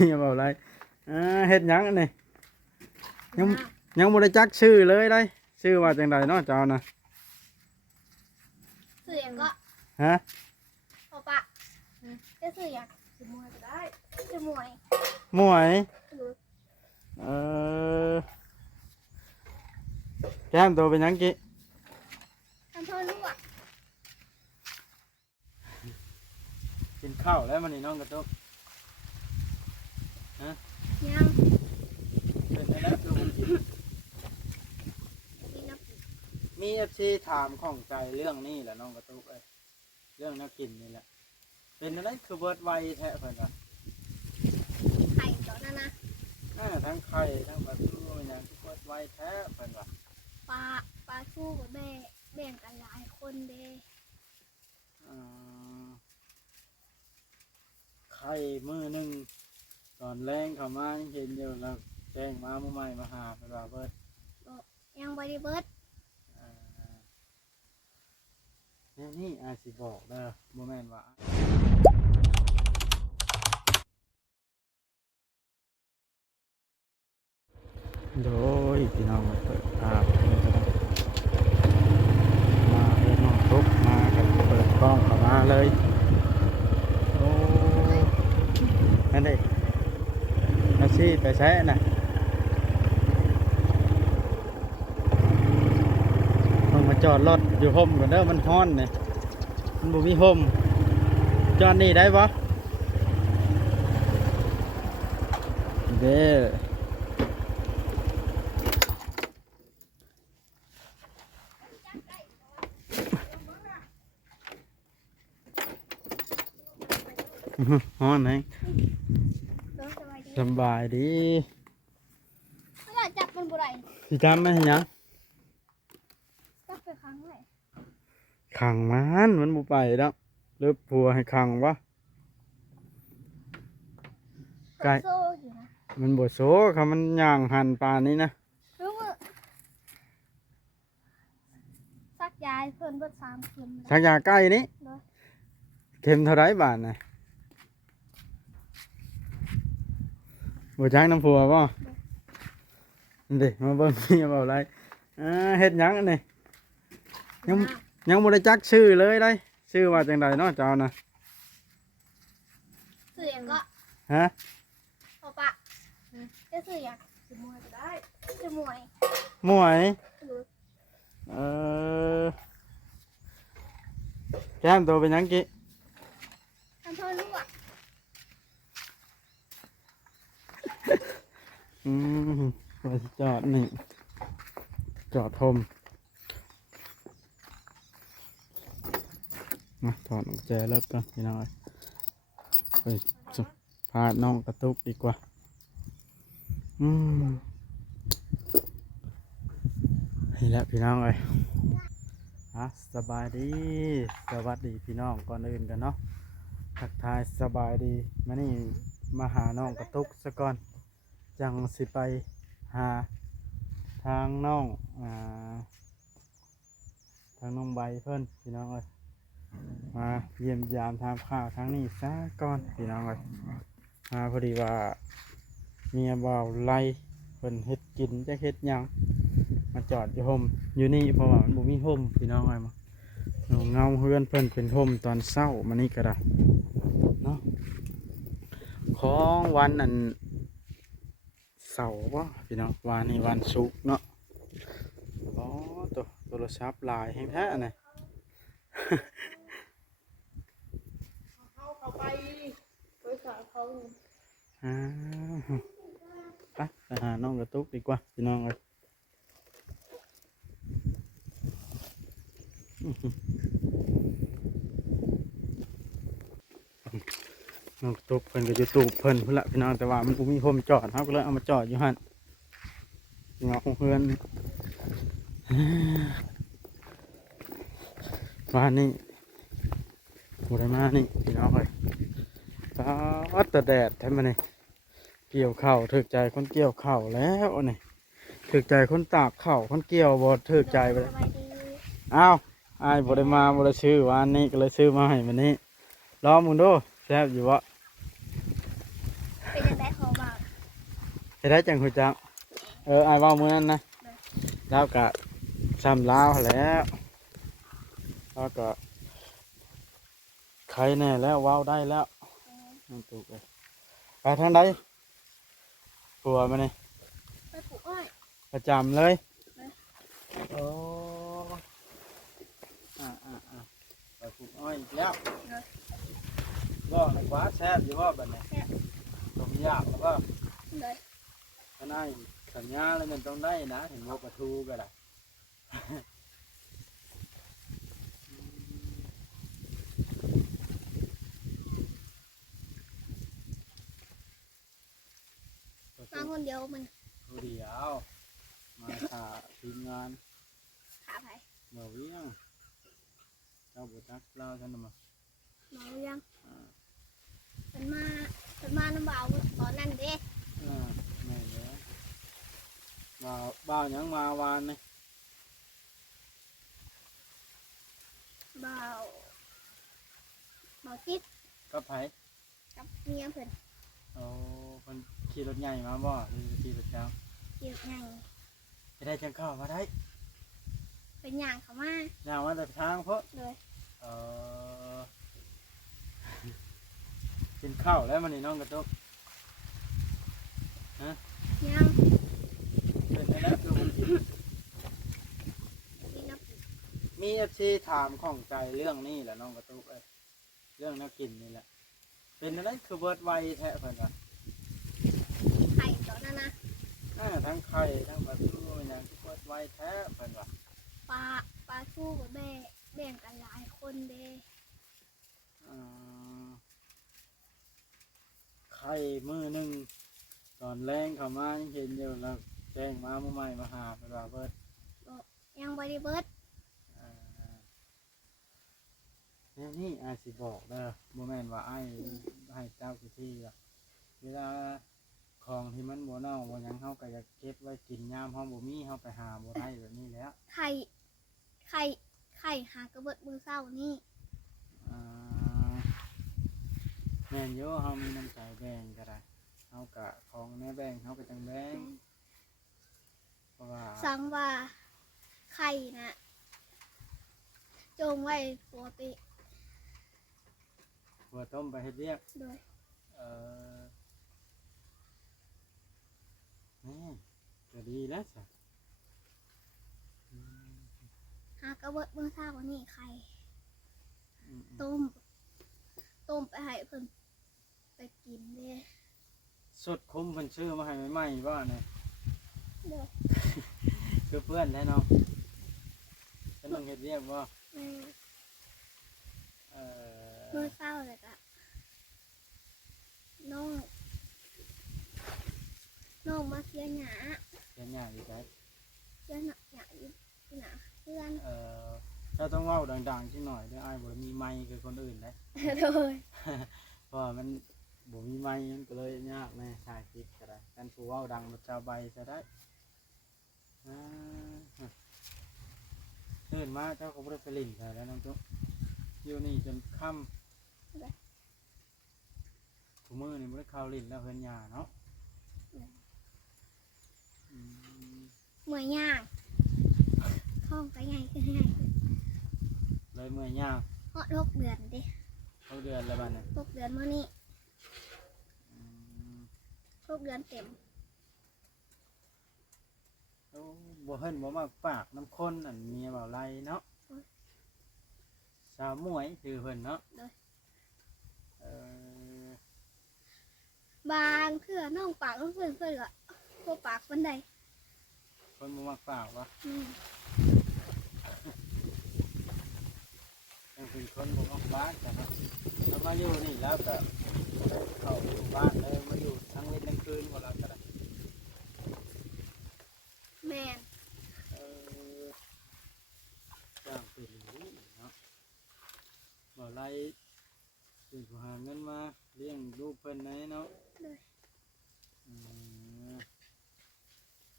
มียบอกอะไรเฮ็ดหยังอันนี้ยังยังบ่ได้จักชื่อเลยได้ชื่อว่าจังใดเนาะเจ้านะสื่ออย่างก็ฮะพอปะจะสื่ออย่างสื่อมวยก็ได้สื่อมวยมวยแก้มตัวเป็นหยังกิทำเพื่อลูกกินข้าวแล้วมันนี่น้องกระตุกฮะยังเป็นแล้วคือมีเอฟซีถามข้องใจเรื่องนี้แหละน้องกระตุกเรื่องนักกินนี่แหละเป็นอะไรคือเบิร์ดไวแท้เพิ่นว่าไข่ตอนนั้นนะทั้งไข่ทั้งปลาทูอย่างที่เบิร์ดไวแท้เพิ่นว่าปลาทูกับแบ่งกันหลายคนเด้ไข่มือหนึ่งตอนแรงเข้ามายังเห็นอยู่แล้วแจ้งมาเมื่อใหม่มาหาเพิ่นว่าเบิร์ดยังบริเบิร์ดนี่อาสิบอกเด้อบ่แม่นว่าโดยพี่น้องมาเปิดภาพมาเอิ้นน้องทุกมากันเปิดกล้องเข้ามาเลยโอ้นั่นเองอาชีไปใช้น่ะต้องมาจอดรถอยู่ห่มกันเด้อมันฮ้อนเนี่ยมันบ่มีห่มจอดนี่ได้ปะเด้ฮ้อนไหมสบายดีถ้าจับมันบุไรสิจำไหมยังจับไปครั้งไหนขังมันบ่ไปแล้วเลิกผัวให้ขังวะไก่มันบ่โซค่ะมันย่างหั่นปลานี้นะรู้มั้ยซักยายเพิ่นเบิด3 เข็มสักยาไก่นี้เข็มเท่าไรบาทนะบ่จ้างน้ำผัวป่ะเด็กมาเบิ่งมีบอกอะไรเฮ็ดหยังอันนี้ยังบ่ได้จักชื่อเลยได้ชื่อว่าจังใดเนาะเจ้านะสื่ออย่างก็ฮะพอปะจะสื่ออย่างสื่อมวยก็ได้สื่อมวยแก้มตัวเป็นหยังกิทำเพื่อลูกไปจอดนี่จอดทมมาถอดกุญแจรถก่อนพี่น้องไปพาน้องกระตุกดีกว่านี่แหละพี่น้องเลยสบายดีสวัสดีพี่น้องก่อนอื่นกันเนาะทักทายสบายดีมานี่มาหาน้องกระตุกซะก่อนจังสิไปหาทางน้องใบเพิ่นพี่น้องเลยมาเยี่ยมยามทางข่าวทางนี้ซะก่อนพี่น้องเลยมาพอดีว่าเมียบ่าวไล่เพิ่นเฮ็ดกินจะเฮ็ดหยังมาจอดอยู่ห่มอยู่นี่เพราะว่ามันบ่มีห่มพี่น้องเลยมาเงาเฮือนเพิ่นเป็นห่มตอนเช้ามานี่ก็ได้เนาะของวันนั้นเสาร์วะพี่น้องวันนี้วันศุกร์เนาะโทรศัพท์ลายแห้งแท้น่ะเขาไปฝากเขาไปหาน้องกระตุกดีกว่าพี่น้องเลยน้องกระตุกเพิ่นก็จะตูบเพิ่นพุ่นละพี่น้องแต่ว่ามันบ่มีพรมจอดเขาก็เลยเอามาจอดอยู่หั่นเงาเฮือนว่านี่บุได้มานี่พี่น้องเลยแต่แดดแท้มานี่เกี่ยวเข่าถึกใจคนเกี่ยวเข่าแล้วนี่ถึกใจคนตากเข่าคนเกี่ยวบ่ถึกใจไปเลยอ้าวไอ้บุได้มาบุได้ซื้อวันนี้ก็เลยซื้อมาให้มันนี้ลองมึงดูแซ่บอยู่วะเป็นยังไง ได้จังหูจังไอ้ายเว้ามื้อนั้นนะแล้วก็ซ้ำลาวหั้นแหล้วแล้วก็ใครแน่แล้วเว้าได้แล้วนั่นถูกเลยไปทางใดปัวมานี่ ไปปลูกอ้อย ประจำเลย เลย โอ้ไปปลูกอ้อยอีกแล้ว เลย บ่ในกว่าแซ่บอยู่บ่บัดนี้ แซ่บ ต้มยำแล้วก็ เลย ก็ได้สัญญาแล้วมันต้องได้นะเห็นว่าปลาทูก็ได้ มาคนเดียวมัน ดูเดียวมาถ่าทีมงาน ขาไผ่ เบาเวียงเจ้าบุตรเล่าฉันมา เมายังเป็นมาน้ำเบาตอนนั้นเด้ ไม่เยอะบ่าวยังมาวานนี่ เบาคิด กับไผ กับเมียเพิ่น เอาคนขี่รถใหญ่มาบ่หรือขี่รถจักร เกี่ยวหยัง จะได้จังเข้ามาได้ เป็นหยังเขามา ย่างมาแต่ทางเพราะ เลย เออกินข้าวแล้วมันนี่น้องกระตุก ยัง เป็นไปแล้วคือมันกิน มีนับ มีเอฟซีถามของใจเรื่องนี้แหละน้องกระตุกเอ้ยเรื่องนักกินนี่แหละ เป็นอะไรคือเบิร์ดไวแท้เพิ่นว่า ไข่ตอนนั้นนะ ทั้งไข่ทั้งปลาทูอย่างที่เบิร์ดไวแท้เพิ่นว่า ปลาทูกับแบ่งกันหลายคนเด้ อ่าไข่มือหนึ่งตอนแรงเข้ามายังเห็นอยู่แล้วแจ้งมาเมื่อใหม่มาหาเพิ่นว่าเบิร์ด ยังบริเบิด อ่าเนี่ยนี่ไอ้ายสิบอกเด้อบ่แม่นว่าไอ้ายให้เจ้ากี่ที่ละเวลาของที่มันบ่เน่าบ่หยังเฮาก็อยากเก็บไว้กินยามเฮาบ่มีเฮาไปหาบ่ได้แบบนี้แหล้ว ไข่หากระเบิดมือเศร้านี่ อ่าแม่นอยู่เฮามีน้ำใจแบ่งก็ได้เฮาก็ของแม่แบ่งเฮาก็จังแบ่งเพราะว่า สังว่าไข่นะจงไว้ปกติ หัวต้มไปเฮ็ดเรียก โดย เอ่อนี่ก็ดีแล้วจ้ะอืม หากระเบิดมือเศร้านี่ไข่ อืม ต้มไปให้เพิ่นไปกินเด้ สุดคุ้มเพิ่นชื่อมาให้ใหม่ๆบ่เนี่ย โดย คือเพื่อนแท้เนาะเพิ่นต้องเฮ็ดเรียกบ่ แม่ เอ่อ มือเศร้าเลยก็น้องมาเสียหยา เป็นหยังอีกไส เสียหยาอยู่หนาเพื่อน เจ้าต้องเว้าดังๆจังหน่อยเด้ออ้ายบ่ได้มีไมค์คือคนอื่นเด้ โดย เพราะว่ามันบ่มีไม้มันก็เลยยากแน่ถ่ายคลิปก็ได้กันผู้เว้าดังมาชาวใบจะได้ตื่นมาเจ้าก็บ่ได้ไปลิ่นใช่แล้วน้องจุ๊กอยู่นี่จนค่ำทุกมื้อนี่บ่ได้เข้าลิ่นแล้วเพิ่นยาเนาะอืม เหมือนย่างท้องก็ใหญ่ขึ้นใหญ่ขึ้น เลยเมื่อยยาก ฮอด6 เดือนเด้ เข้าเดือนแล้วบัดนี้ 6 เดือนเมื่อนี้ อืม 6 เดือนเต็ม โอ้บ่เฮิ่นบ่มากปากน้ำข้นอันเมียเบาไรเนาะสาวมวยคือเพิ่นเนาะเออบ างเพื่อน้องปากน้องเพื่อนก็พวกปากคนใด คนบ่มากปากวะ ยังเป็นคนบ่มากบ้านกันเนาะแล้วมาอยู่นี่แล้วก็เข้าอยู่บ้านเลยมาอยู่ทั้งเว้นทั้งคืนหมดแล้วก็ได้ แม่น เออจ้างเป็นอย่างนี้เนาะบ่ไรเป็นผู้หาเงินมาเลี้ยงลูกเพิ่นไหนเนาะ เลย อืม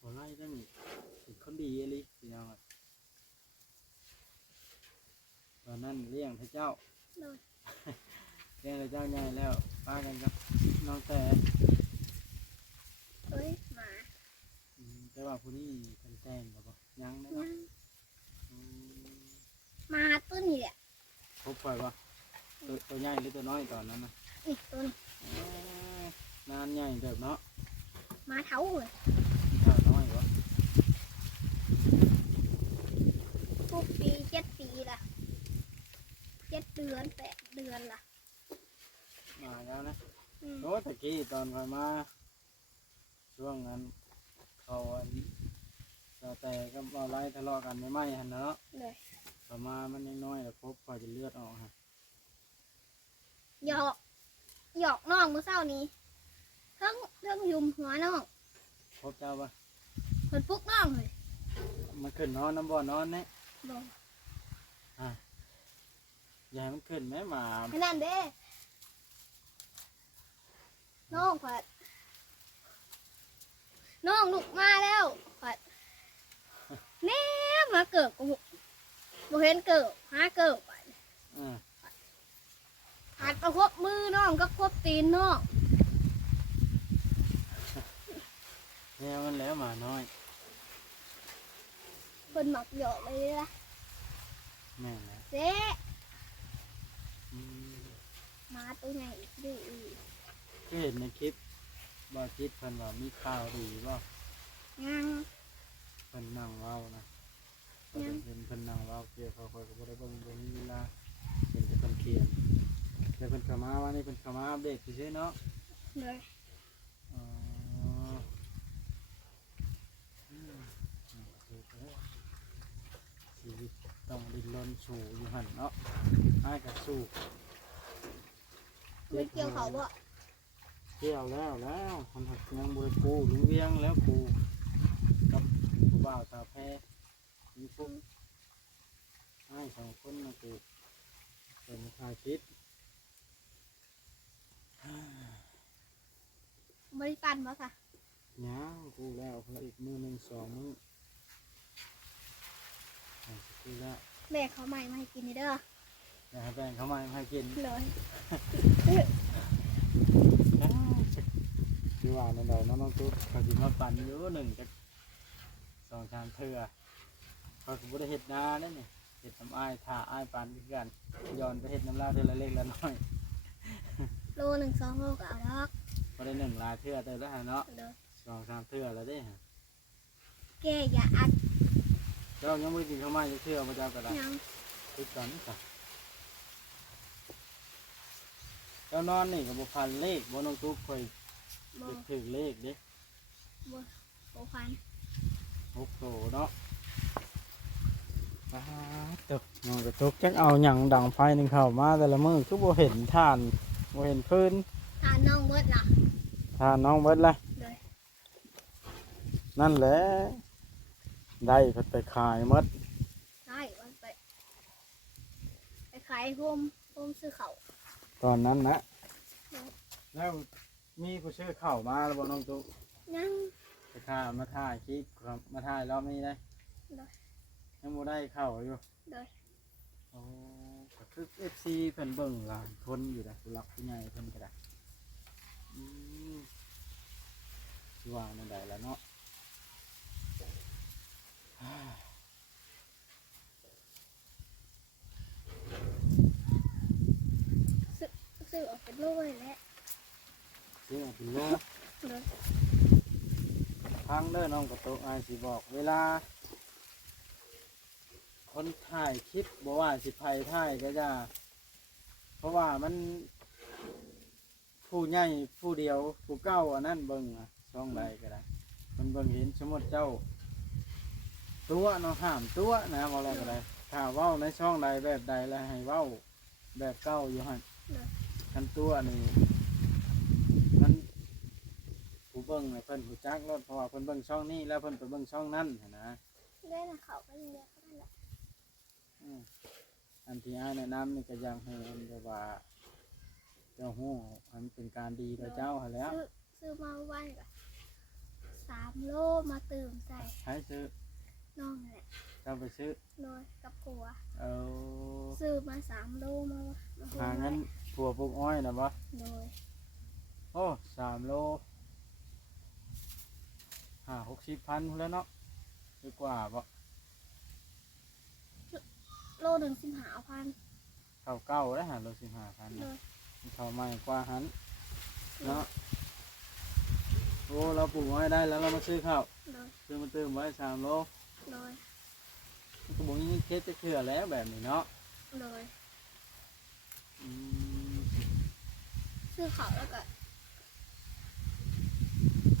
บ่ไรตั้งเป็นคนดีอะไรพี่น้องอะตอนนั้นเลี้ยงพระเจ้า เลย เลี้ยงพระเจ้าใหญ่แล้วป้ากันกับน้องแต่ เอ้ยหมา ผู้นี้เป็นแต่งแล้วบ่ยังได้ ยั บ่ ง อืม มาตัวนี้แหละ พบไปบ่ตัวใหญ่หรือตัวน้อยตอนนั้นน่ะ นี่ตัวนี้ อ๋อนานใหญ่เติบเนาะ มาเท้าเลย ข้าวน้อยบ่ ทุกปี7 ปีละ7 เดือน8 เดือนละ มาแล้วนะ อืม โอ้ตะกี้ตอนข่อยมาช่วงนั้นเขาอันแต่ก็เอาไล่ทะเลาะกันไม่ไหม้หั่นเนาะ เลย ต่อมามันยังน้อยแล้วพบพอจะเลือดออกฮะ หยอกน้องเมื่อเช้านี้เทั้งยุมหัวน้อง พบเจ้าปะ เพิ่นปลุกน้องเลย มันขึ้นนอนน้ำบ่อนอนเนี่ย บอก อย่าให้มันขึ้นแม่หมา ไอ้นั่นเด้น้องผัดน้องลุกมาแล้วผัดแน่มาเกิดกูบ่เห็นเกิดหาเกิดไป อ่า หัดประคบมือน้องก็ควบตีนน้อง เนี่ยมันแล้วหมาน้อย เพิ่นหมักหยอกเลยละ แม่นแล้ว เจ๊ อืม มาตัวใหญ่อีกดื้ออีก ก็เห็นในคลิปบ่จิตเพิ่นว่ามีข่าวดีบ่ ยัง เพิ่นนั่งเว้านะเพิ่นเห็นเพิ่นนั่งเว้าเกี่ยวเขาคอยก็บ่ได้เบิ่งบ่มีเวลาเห็นแต่เพิ่นเขียนแต่เพิ่นเข้ามาว่านี่เพิ่นเข้ามาอัปเดตซื่อๆเนาะ เลย อ๋ออืมชีวิตต้องดิ้นรนสู่อยู่หั่นเนาะอ้ายก็สู้ ไม่เกี่ยวเขาบ่ เที่ยวแล้วมันหักยังบริกูลุงเวียงแล้วกูกับผู้บ่าวสาวแพรมีพวกไอ้สองคนนะกูเป็นชายคิด บริการบ่ค่ะ ย่างกูแล้วพออีกมือหนึ่งสองมือกูแล้ว แม่เขาใหม่มาให้กินนี่เด้อ อยากให้แบ่งเข้ามาให้กิน เลย คือว่าในใดน้องตุ๊ดเขาจิมาปั่นอยู่หนึ่งกับสองชามเถื่อเขาคือบ่ได้เห็ดนาเนี่ยนี่เห็ดน้ำอ้ายถ่าอ้ายปั่นคือกันย้อนไปเห็ดน้ำลาเทื่อละเล็กละน้อย โล1 2 โลก็เอาดอก พอได้หนึ่งลาเทื่อเติมแล้วฮะเนาะ เด้อ สองสามเทื่อแล้วเด้ฮะ แกอย่าอัด เจ้ายังไม่ได้กินข้าวมันจะเทื่อมาเจ้าก็ได้ ยัง ติดกันค่ะเจ้านอนนี่กับบุพันเลขบนน้องตุ๊กคอย บ่ ถึงเลขเด้ บ่ฟัน 6 โตเนาะตกน้องกระตุกจักเอาหยังดังไฟหนึ่งเข้ามาแต่ละมือคือบ่เห็นท่านบ่เห็นพื้น ถ้าน้องเบิดล่ะ ท่านน้องเบิดเลย เลย นั่นแหละได้เพิ่นไปขายหมด ได้วันไปขายโฮมซื้อเขาว ตอนนั้นนะแล้วมีผู้ชื่อเข้ามาแล้วบ่น้องตุ๊ก ยัง ไปถ่ายมาถ่ายคลิปครับมาถ่ายรอบนี้ได้ เลย ยังบ่ได้เข้าอยู่ เลย โอ้ก็คือ FC เพิ่นเบิ่งหลายคนอยู่นะผู้หลักผู้ใหญ่เพิ่นก็ได้อืมสิว่าแนวใดล่ะเนาะ ซื้อออกเป็นโลเลยแหละ สิเอาเป็นโล เลย พังเด้อน้องกระตุกอายสิบอกเวลา คนถ่ายคลิปบ่ว่าสิไผถ่ายก็จะเพราะว่ามันผู้ใหญ่ผู้เดียวผู้เก่าอันนั้นเบิ่งอะช่องใดก็ได้มันเบิ่งเห็นสมมติเจ้า ตัวเนาะห้ามตัวนะว่าอะไรก็ได้ถ้าเว้าในช่องใดแบบใดแล้วให้เว้าแบบเก่าอยู่หั่นคันตัวนี่มันผู้เบิ่งน่ะเพิ่นผู้จักรถเพราะว่าเพิ่นเบิ่งช่องนี้แล้วเพิ่นไปเบิ่งช่องนั้นหั้นนะ ได้นะเขาก็ยังเรียกเขาได้ละ อันที่อ้ายแนะนำนี่ก็อยังให้มันแบบว่าเจ้าฮู้อันเป็นการดีต่อเจ้าหั่นแหล้ว ซื้อมาวันก็3 โลมาเติมใส่ ให้ซื้อ น้องแหละ เจ้าไปซื้อ เลยกับผัว เอา ซื้อมา3 โลมา หาเงินผัวปลูกอ้อยนะบ่ โดย โอ้3 โลห 50-60,000พุ่นแหล้วเนาะดีกว่าบ่ โลหนึ่ง15,000 เข้าเก่าแล้วหาโล15,000 โด นะ ย เข้าใหม่กว่าหันเนาะโอ้เราปลูกไว้ได้แล้วเรามาซื้อข้าว โดย ซื้อมาเติมไว้3 โล โดย มันก็บ่มีเคสจะเชื่อแล้วแบบนี้เนาะ โดย อืม ซื้อเขาวแล้วก็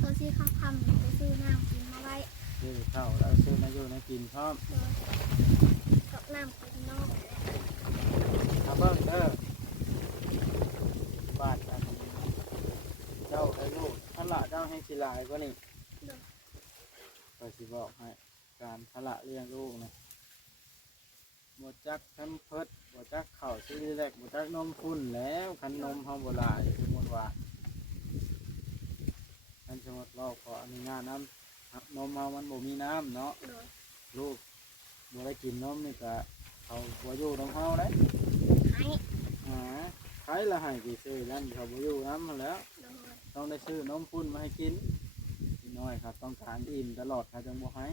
ตัวซื้อข้าวคำตัวซื้อน้ำกินมาไว้ ซื้อข้าวแล้วซื้อมาอยู่ในกินพร้อม โดยกับน้ำกินนอก เอาเบิ่งเด้อบ้านอันเจ้าไอ้ลูกพละเจ้าให้สิหลายกว่านี้ โดย ก็สิบอกให้การพละเลี้ยงลูกนะบ่จักแพมเพิร์สบ่จักข้าวซีรีแลกบ่จักนมข้นแล้วคันนมเฮาบ่หลายสมมุติว่าคันสมมุติเราขออนุญาตนำนมเฮามันบ่มีน้ำเนาะ โดย ลูกบ่ได้กินนมนี่ก็เขาบ่อยู่นำเฮาเด้ ให้ ใครละให้กี่ซื้อนั่นเขาบ่อยู่นำหั้นแหล้ว โดย ต้องได้ซื้อนมข้นมาให้กินพี่น้อยครับต้องการอิ่มตลอดเขาจังบ่ให้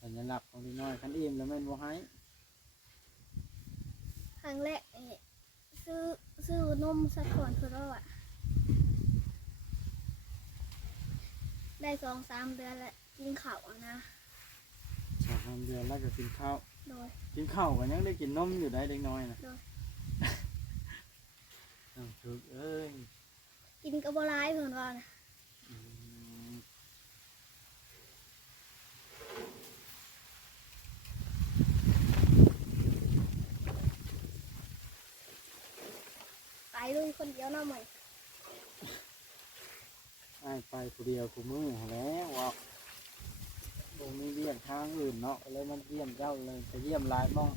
สัญลักษณ์ของพี่น้อยคันอิ่มแล้วแม่นบ่ให้ ครั้งแรกนี่ซื้อนมสักก่อนคือเราอะได้2-3 เดือนแล้วกินข้าวอะนะ 3 เดือนแล้วก็กินข้าว โดย กินข้าวก็ยังได้กินนมอยู่ได้เด็กน้อยนะ โดย ถูกเอ้ย กินกระบอร้ายเพื่อนว่านะ อืม ไปเลยคนเดียวหน้าใหม่ อ้ายไปผู้เดียวผู้มือหั้นแหล้วว่าบ่มีเวียกทางอื่นเนาะก็เลยมันเยี่ยมเจ้าเลยไปเยี่ยมหลายหม่อง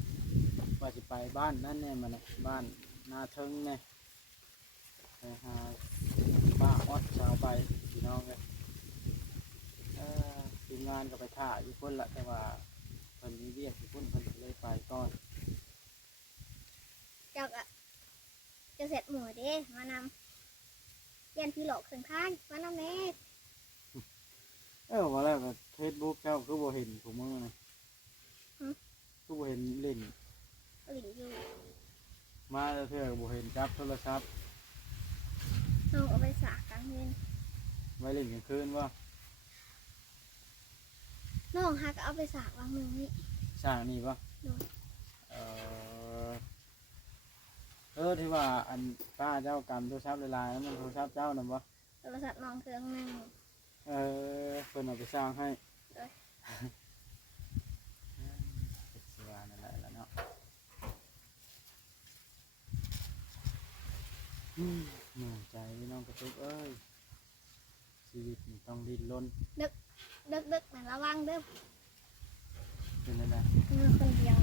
ว่าสิไปบ้านนั่นแน่มันน่ะบ้านนาเทิงแน่ไปหาป้าออดชาวไปพี่น้องเลยทีมงานก็ไปถ่ายอยู่พุ่นละแต่ว่าเพิ่นมีเวียกอยู่พุ่นเพิ่นก็เลยไปก่อน เจ้าก็จะเสร็จหมูเด้มานำเรียนพี่หลอกถึงท่านมานำแน่ ว่าแล้วก็เฟซบุ๊กเจ้าคือบ่เห็นผมมือนะคือบ่เห็นเล่น หลิงอยู่ มาเทื่อก็บ่เห็นจับโทรศัพท์ น้องเอาไปสากกลางเงิน ไว้เล่นกลางคืนว่า น้องฮักเอาไปสากวางหนึ่งนี่ สร้างนี่ปะ โดย ที่ว่าอันป้าเจ้ากำโทรศัพท์หลายๆมันโทรศัพท์เจ้านำบ่ โทรศัพท์น้องเครื่องหนึ่ง เพิ่นเอาไปสร้างให้ โดย เป็นสิว่านั่นแหละล่ะเนาะเหนื่อยใจพี่น้องกระตุกเอ้ยชีวิตนี่ต้องดิ้นรน ดึกๆนะระวังเด้อ เป็นจังได๋ มือคนเดียว